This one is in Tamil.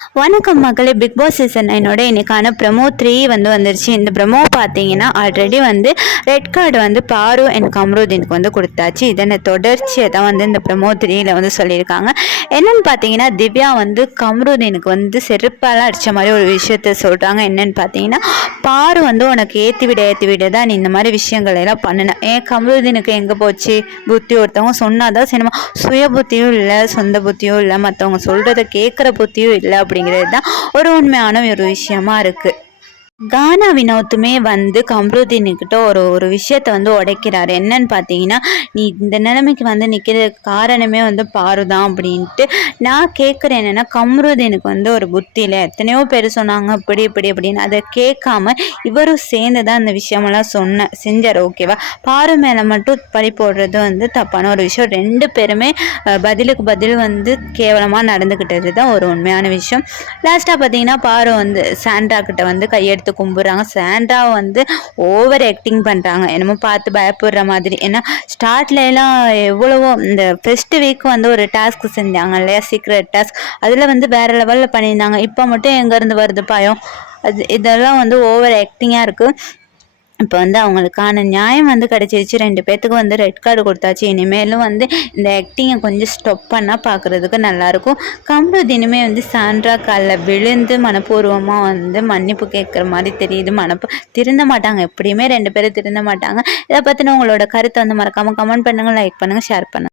வணக்கம் மக்களே, பிக் பாஸ் சீசன் 9 இன்னைக்கான ப்ரமோ 3 வந்துருச்சு. இந்த ப்ரமோ பார்த்தீங்கன்னா ஆல்ரெடி ரெட் கார்டு பாரு அண்ட் கம்ருதீனுக்கு கொடுத்தாச்சு. இதனை தொடர்ச்சியை தான் இந்த ப்ரமோ 3ல சொல்லியிருக்காங்க. என்னன்னு பார்த்தீங்கன்னா, திவ்யா கம்ருதீனுக்கு செருப்பாலாம் அடித்த மாதிரி ஒரு விஷயத்த சொல்கிறாங்க. என்னன்னு பார்த்தீங்கன்னா, பாரு உனக்கு ஏற்றி விட தான் நீ இந்த மாதிரி விஷயங்கள் எல்லாம் பண்ணின. ஏன் கம்ருதீனுக்கு எங்கே போச்சு புத்தி? ஒருத்தவங்க சொன்னாதான் சினிமா. சுய புத்தியும் இல்லை, சொந்த புத்தியும் இல்லை, மற்றவங்க சொல்கிறத கேட்குற புத்தியும் இல்லை அப்படிங்கிறது தான் ஒரு உண்மையான ஒரு விஷயமா இருக்குது. கானா வினோத்துமே கம்ருதீன்கிட்ட ஒரு விஷயத்த உடைக்கிறாரு. என்னன்னு பார்த்தீங்கன்னா, நீ இந்த நிலைமைக்கு நிற்கிறதுக்கு காரணமே பாரு தான் அப்படின்ட்டு. நான் கேட்குறேன் என்னென்னா, கம்ருதீனுக்கு ஒரு புத்தி இல்லை. எத்தனையோ பேர் சொன்னாங்க இப்படி இப்படி அப்படின்னு. அதை கேட்காம இவரும் சேர்ந்து தான் அந்த விஷயமெல்லாம் செஞ்சார். ஓகேவா? பாரு மேலே மட்டும் பழி போடுறது தப்பான ஒரு விஷயம். ரெண்டு பேருமே பதிலுக்கு பதில் கேவலமாக நடந்துக்கிட்டது தான் ஒரு உண்மையான விஷயம். லாஸ்ட்டாக பார்த்தீங்கன்னா, பாரு சாண்ட்ரா கிட்ட கையெடுத்து கும்பிடுறாங்க. சாண்ட்ரா ஓவர் ஆக்டிங் பண்றாங்க, என்னமோ பார்த்து பயப்படுற மாதிரி. ஏன்னா ஸ்டார்ட்ல எல்லாம் எவ்வளவோ இந்த ஃபர்ஸ்ட் வீக் ஒரு டாஸ்க் செஞ்சாங்க இல்லையா, சீக்ரெட் டாஸ்க். அதுல வேற லெவல்ல பண்ணியிருந்தாங்க. இப்போ மட்டும் எங்க இருந்து வருது பயம்? இதெல்லாம் ஓவர் ஆக்டிங்கா இருக்கு. இப்போ அவங்களுக்கான நியாயம் கிடைச்சிருச்சு. ரெண்டு பேர்த்துக்கு ரெட் கார்டு கொடுத்தாச்சு. இனிமேலும் இந்த ஆக்டிங்கை கொஞ்சம் ஸ்டாப் பண்ணால் பார்க்குறதுக்கு நல்லாயிருக்கும். கம்ருதீனுமே சாண்ட்ரா காலில் விழுந்து மனப்பூர்வமாக மன்னிப்பு கேட்குற மாதிரி தெரியுது. திருந்த மாட்டாங்க, எப்படியுமே ரெண்டு பேரும் திருந்த மாட்டாங்க. இதை பற்றின உங்களோட கருத்தை மறக்காமல் கமெண்ட் பண்ணுங்கள், லைக் பண்ணுங்கள், ஷேர் பண்ணுங்கள்.